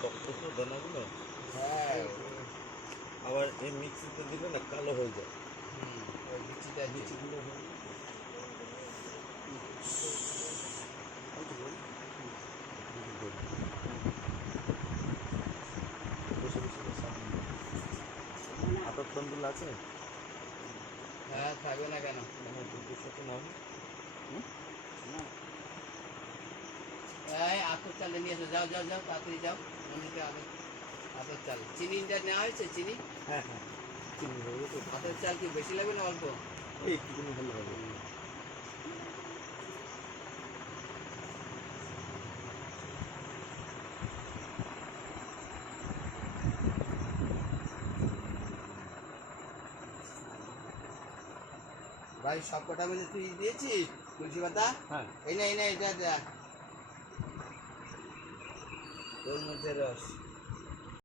শক্ত তো দানাগুলো, হ্যাঁ আবার এই মিক্সিতে দিলে না কালো হয়ে যায়। ওই বিচিটা বিচিগুলো বসে বসে হাতের তন্দুল আছে, হ্যাঁ থাকবে না কেন? দুটোর সাথে নাম এই আতর চালে নিয়ে এসো, যাও যাও যাও তাড়াতাড়ি যাও মন্দিরকে। আতর চাল চিনিটা নেওয়া হয়েছে? চিনি হ্যাঁ হ্যাঁ চিনি হবে তো, আতর চাল কি বেশি লাগবে না অল্প? একটুখানি হলে হবে। ভাই সব কটা মিলে তুই দিয়েছিস তুলসী পাতা? হ্যাঁ এই না এটা তরমুজের রস।